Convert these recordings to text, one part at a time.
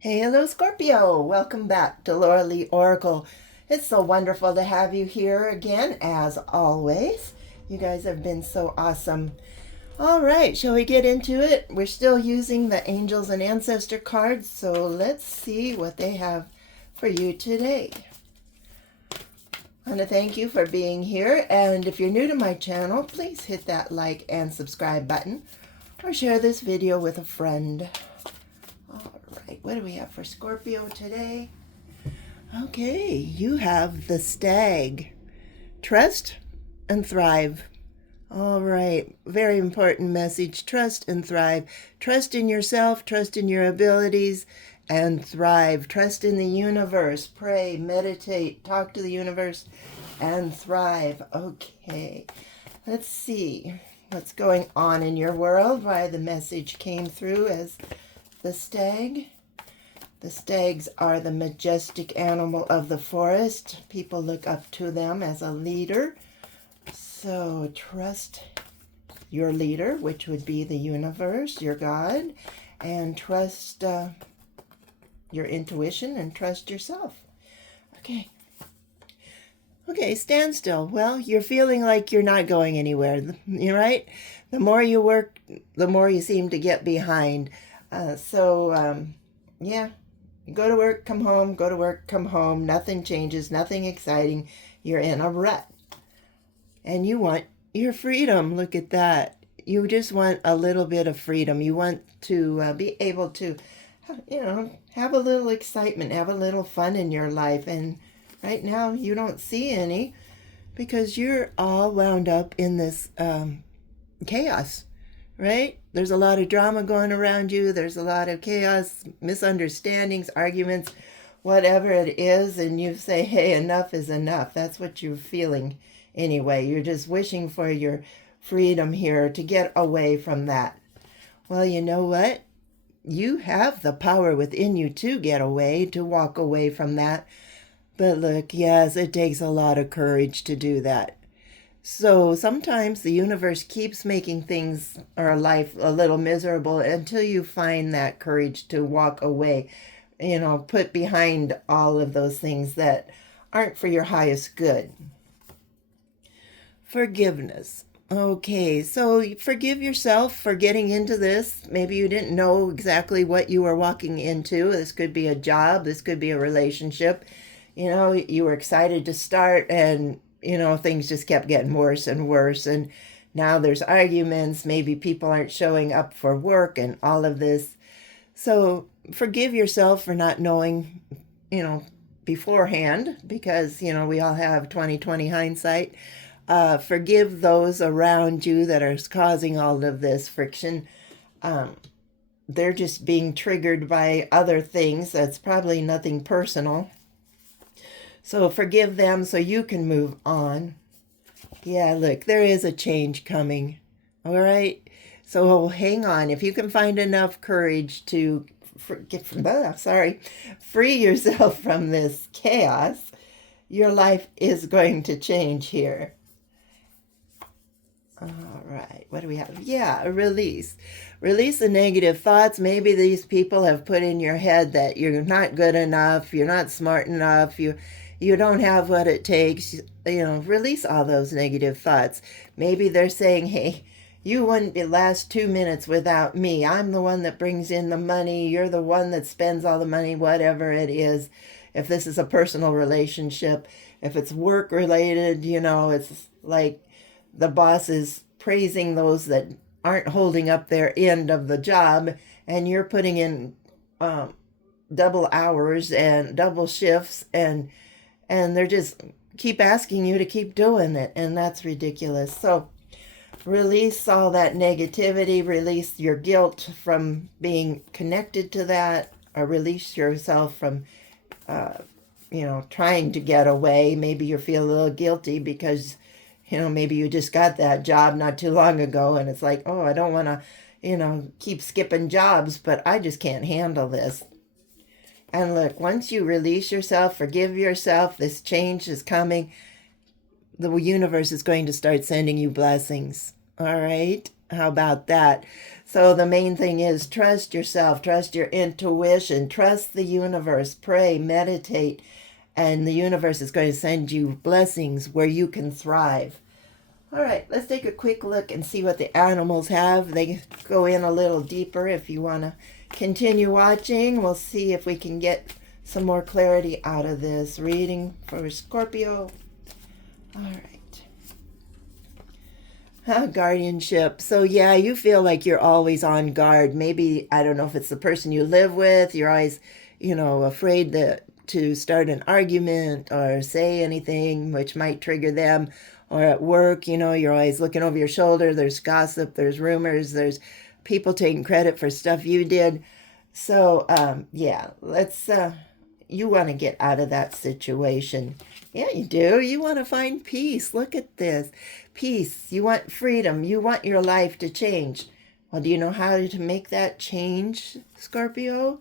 Hey, hello, Scorpio. Welcome back to Laura Lee Oracle. It's so wonderful to have you here again, as always. You guys have been so awesome. All right, shall we get into it? We're still using the Angels and Ancestor cards, so let's see what they have for you today. I want to thank you for being here, and if you're new to my channel, please hit that like and subscribe button, or share this video with a friend. All right, what do we have for Scorpio today? Okay, you have the Stag. Trust and thrive. All right, very important message. Trust and thrive. Trust in yourself, trust in your abilities, and thrive. Trust in the universe. Pray, meditate, talk to the universe, and thrive. Okay, let's see what's going on in your world, why the message came through as the Stag. The stags are the majestic animal of the forest. People look up to them as a leader. So trust your leader, which would be the universe, your God, and trust your intuition and trust yourself. Okay. Okay, stand still. Well, you're feeling like you're not going anywhere. You're right. The more you work, the more you seem to get behind. Yeah. Go to work, come home, go to work, come home. Nothing changes, nothing exciting. You're in a rut. And you want your freedom. Look at that. You just want a little bit of freedom. You want to be able to, have a little excitement, have a little fun in your life. And right now, you don't see any because you're all wound up in this chaos, right? There's a lot of drama going around you. There's a lot of chaos, misunderstandings, arguments, whatever it is. And you say, hey, enough is enough. That's what you're feeling anyway. You're just wishing for your freedom here to get away from that. Well, you know what? You have the power within you to get away, to walk away from that. But look, yes, it takes a lot of courage to do that. So sometimes the universe keeps making things or life a little miserable until you find that courage to walk away, put behind all of those things that aren't for your highest good. Forgiveness. Okay, so forgive yourself for getting into this. Maybe you didn't know exactly what you were walking into. This could be a job, this could be a relationship. You were excited to start and things just kept getting worse and worse. And now there's arguments. Maybe people aren't showing up for work and all of this. So forgive yourself for not knowing, beforehand, because, we all have 20/20 hindsight. Forgive those around you that are causing all of this friction. They're just being triggered by other things. That's probably nothing personal. So forgive them so you can move on. Yeah, look, there is a change coming. All right? So hang on. If you can find enough courage to free yourself from this chaos, your life is going to change here. All right, what do we have? Yeah, a release. Release the negative thoughts. Maybe these people have put in your head that you're not good enough, you're not smart enough, you don't have what it takes. Release all those negative thoughts. Maybe they're saying, hey, you wouldn't be last 2 minutes without me. I'm the one that brings in the money. You're the one that spends all the money, whatever it is. If this is a personal relationship, if it's work related, it's like the boss is praising those that aren't holding up their end of the job, and you're putting in double hours and double shifts, and they're just keep asking you to keep doing it, and that's ridiculous. So release all that negativity, release your guilt from being connected to that, or release yourself from trying to get away. Maybe you feel a little guilty because maybe you just got that job not too long ago, and it's like, oh, I don't want to keep skipping jobs, but I just can't handle this. And look, once you release yourself, forgive yourself, this change is coming. The universe is going to start sending you blessings. All right? How about that? So the main thing is trust yourself, trust your intuition, trust the universe, pray, meditate, and the universe is going to send you blessings where you can thrive. All right, let's take a quick look and see what the animals have. They go in a little deeper if you want to continue watching. We'll see if we can get some more clarity out of this reading for Scorpio. All right. Guardianship. So yeah, you feel like you're always on guard. Maybe, I don't know if it's the person you live with, you're always, afraid to start an argument or say anything which might trigger them. Or at work, you're always looking over your shoulder. There's gossip, there's rumors, there's people taking credit for stuff you did. So yeah, you want to get out of that situation. Yeah, you do. You want to find peace. Look at this. Peace. You want freedom. You want your life to change. Well, do you know how to make that change, Scorpio?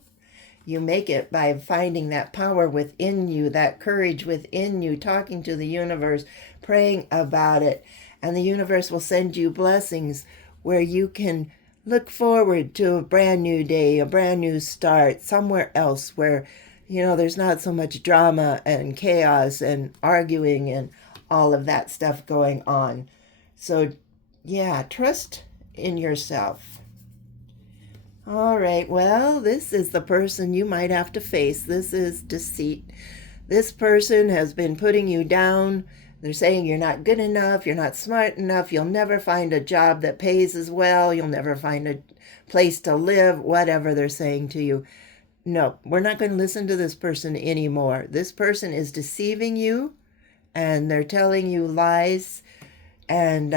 You make it by finding that power within you, that courage within you, talking to the universe, praying about it. And the universe will send you blessings where you can look forward to a brand new day, a brand new start, somewhere else where there's not so much drama and chaos and arguing and all of that stuff going on. So, yeah, trust in yourself. All right, well, this is the person you might have to face. This is deceit. This person has been putting you down. They're saying you're not good enough, you're not smart enough, you'll never find a job that pays as well, you'll never find a place to live, whatever they're saying to you. No, we're not going to listen to this person anymore. This person is deceiving you, and they're telling you lies. And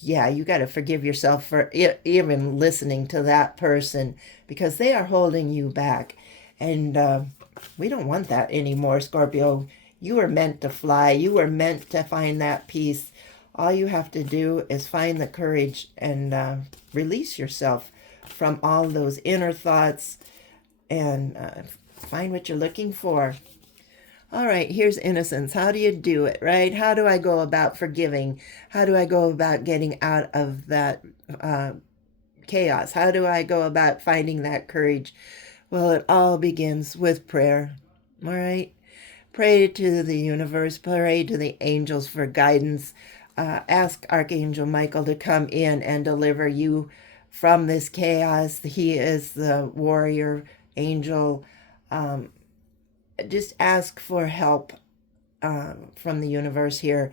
yeah, you got to forgive yourself for even listening to that person, because they are holding you back. And we don't want that anymore, Scorpio. You were meant to fly. You were meant to find that peace. All you have to do is find the courage and release yourself from all those inner thoughts and find what you're looking for. All right, here's innocence. How do you do it, right? How do I go about forgiving? How do I go about getting out of that chaos? How do I go about finding that courage? Well, it all begins with prayer, all right? Pray to the universe, pray to the angels for guidance. Ask Archangel Michael to come in and deliver you from this chaos. He is the warrior angel. Just ask for help from the universe here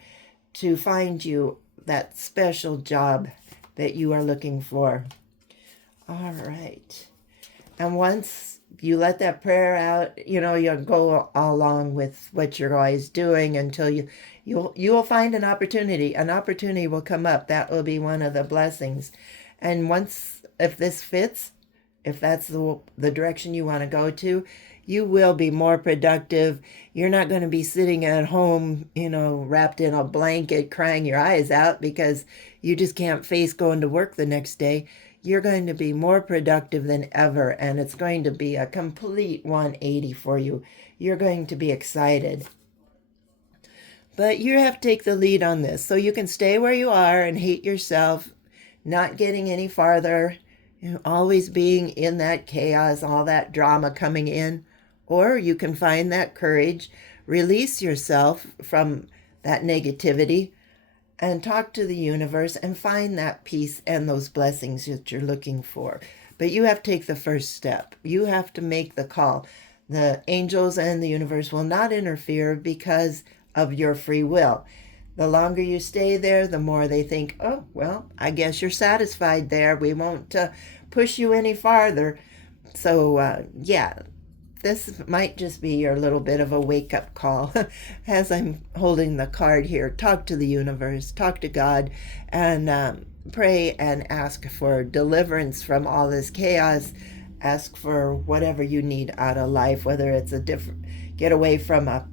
to find you that special job that you are looking for. All right. And once you let that prayer out, you'll go along with what you're always doing until you will find an opportunity. An opportunity will come up. That will be one of the blessings. And once, if this fits, if that's the direction you want to go to, you will be more productive. You're not going to be sitting at home, wrapped in a blanket, crying your eyes out because you just can't face going to work the next day. You're going to be more productive than ever, and it's going to be a complete 180 for you. You're going to be excited. But you have to take the lead on this, so you can stay where you are and hate yourself, not getting any farther, always being in that chaos, all that drama coming in. Or you can find that courage, release yourself from that negativity, and talk to the universe and find that peace and those blessings that you're looking for. But you have to take the first step. You have to make the call. The angels and the universe will not interfere because of your free will. The longer you stay there, the more they think, oh, well, I guess you're satisfied there. We won't push you any farther. So, yeah. This might just be your little bit of a wake-up call. As I'm holding the card here, talk to the universe, talk to God, and pray and ask for deliverance from all this chaos. Ask for whatever you need out of life, whether it's get away from a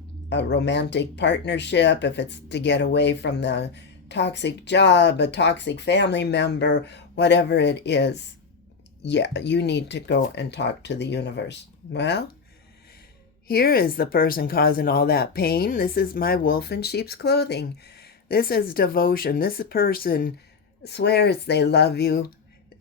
romantic partnership, if it's to get away from the toxic job, a toxic family member, whatever it is. Yeah, you need to go and talk to the universe. Well, here is the person causing all that pain. This is my wolf in sheep's clothing. This is devotion. This person swears they love you,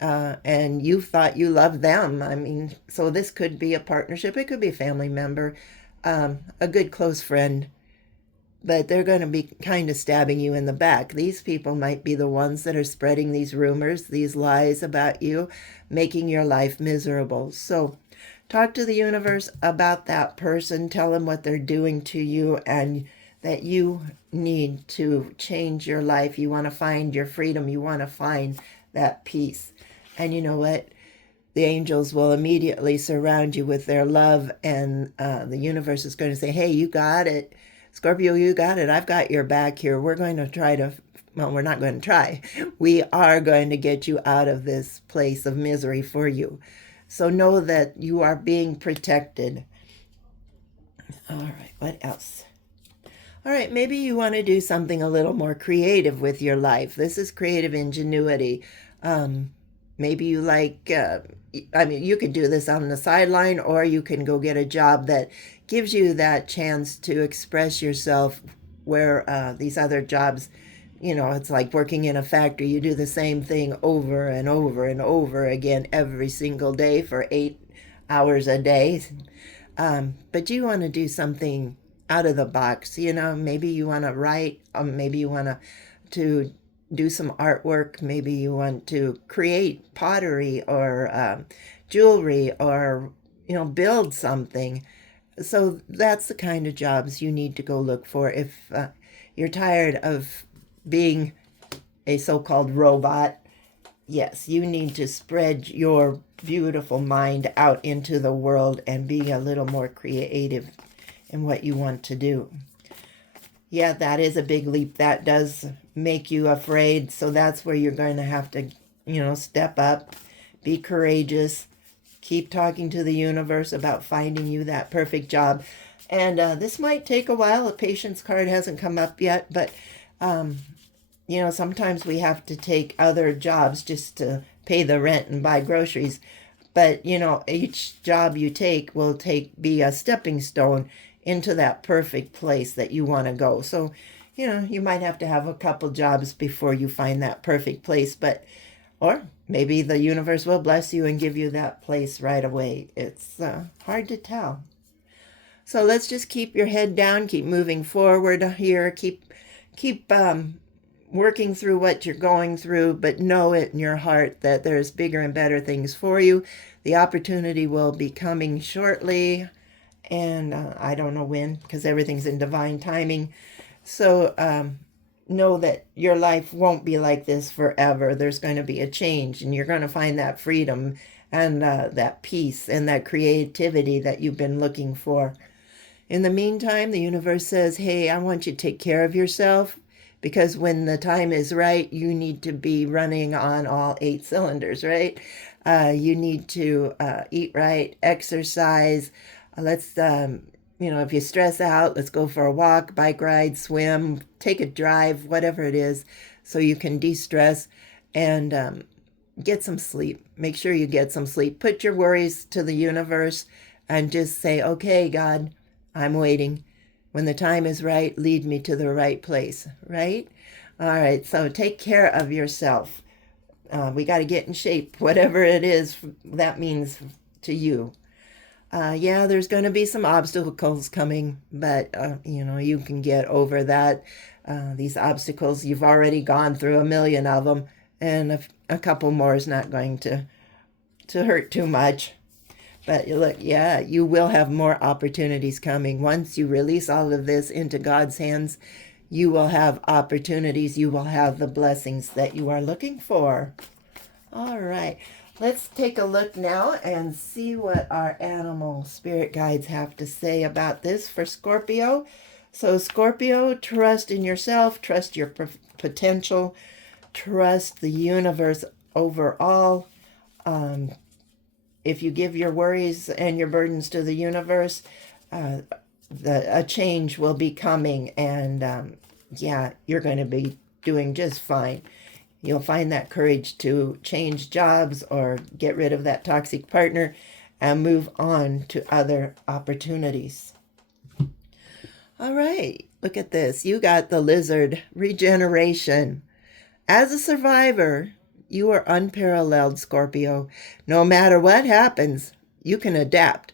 and you thought you loved them. I mean, so this could be a partnership. It could be a family member, a good close friend, but they're going to be kind of stabbing you in the back. These people might be the ones that are spreading these rumors, these lies about you, making your life miserable. So talk to the universe about that person. Tell them what they're doing to you and that you need to change your life. You want to find your freedom. You want to find that peace. And you know what? The angels will immediately surround you with their love, and the universe is going to say, hey, you got it. Scorpio, you got it. I've got your back here. We're going to try to, well, we're not going to try. We are going to get you out of this place of misery for you. So know that you are being protected. All right, what else? All right, maybe you want to do something a little more creative with your life. This is creative ingenuity. Maybe you like, I mean, you could do this on the sideline, or you can go get a job that gives you that chance to express yourself where these other jobs, you know, it's like working in a factory. You do the same thing over and over and over again every single day for 8 hours a day. But you want to do something out of the box. You know, maybe you want to write, maybe you want to do some artwork, maybe you want to create pottery or jewelry, or, you know, build something. So that's the kind of jobs you need to go look for if you're tired of being a so-called robot. Yes, you need to spread your beautiful mind out into the world and be a little more creative in what you want to do. Yeah, that is a big leap. That does make you afraid. So that's where you're going to have to, you know, step up, be courageous, keep talking to the universe about finding you that perfect job. And this might take a while. A patience card hasn't come up yet, but, you know, sometimes we have to take other jobs just to pay the rent and buy groceries. But, you know, each job you take will be a stepping stone into that perfect place that you want to go. So, you know, you might have to have a couple jobs before you find that perfect place, or maybe the universe will bless you and give you that place right away. It's hard to tell. So let's just keep your head down, keep moving forward here, keep working through what you're going through, but know it in your heart that there's bigger and better things for you. The opportunity will be coming shortly, and I don't know when, because everything's in divine timing. So know that your life won't be like this forever. There's going to be a change, and you're going to find that freedom and that peace and that creativity that you've been looking for. In the meantime, the universe says, hey, I want you to take care of yourself, because when the time is right, you need to be running on all 8 cylinders, right? You need to eat right, exercise. Let's, you know, if you stress out, let's go for a walk, bike ride, swim, take a drive, whatever it is, so you can de-stress and get some sleep. Make sure you get some sleep. Put your worries to the universe and just say, okay, God, I'm waiting. When the time is right, lead me to the right place, right? All right, so take care of yourself. We got to get in shape, whatever it is that means to you. Yeah, there's going to be some obstacles coming, but, you know, you can get over that. These obstacles, you've already gone through a million of them, and a couple more is not going to hurt too much. But look, yeah, you will have more opportunities coming. Once you release all of this into God's hands, you will have opportunities. You will have the blessings that you are looking for. All right. Let's take a look now and see what our animal spirit guides have to say about this for Scorpio. So Scorpio, trust in yourself, trust your potential, trust the universe overall. If you give your worries and your burdens to the universe, a change will be coming, and yeah, you're going to be doing just fine. You'll find that courage to change jobs or get rid of that toxic partner and move on to other opportunities. All right, look at this. You got the lizard regeneration. As a survivor, you are unparalleled, Scorpio. No matter what happens, you can adapt.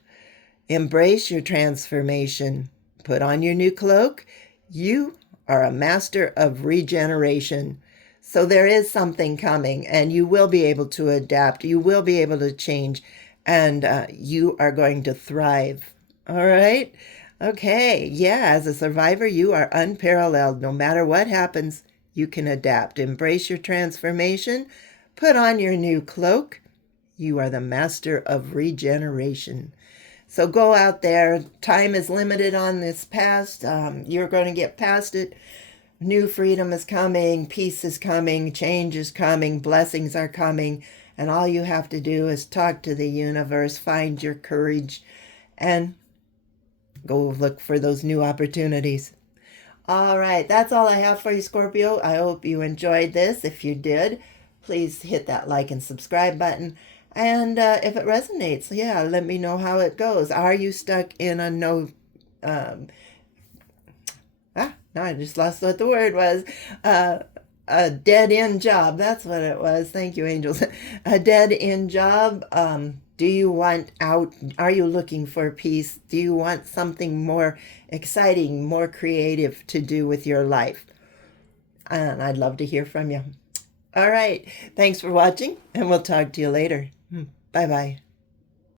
Embrace your transformation. Put on your new cloak. You are a master of regeneration. So there is something coming, and you will be able to adapt. You will be able to change, and you are going to thrive. All right? Okay. Yeah, as a survivor, you are unparalleled. No matter what happens, you can adapt. Embrace your transformation. Put on your new cloak. You are the master of regeneration. So go out there. Time is limited on this past. You're going to get past it. New freedom is coming. Peace is coming. Change is coming. Blessings are coming. And all you have to do is talk to the universe, find your courage, and go look for those new opportunities. All right, that's all I have for you, Scorpio. I hope you enjoyed this. If you did, please hit that like and subscribe button. And if it resonates, yeah, let me know how it goes. Are you stuck in a now I just lost what the word was. A dead-end job. That's what it was. Thank you, angels. A dead-end job. Do you want out? Are you looking for peace? Do you want something more exciting, more creative to do with your life? And I'd love to hear from you. All right. Thanks for watching, and we'll talk to you later. Bye-bye.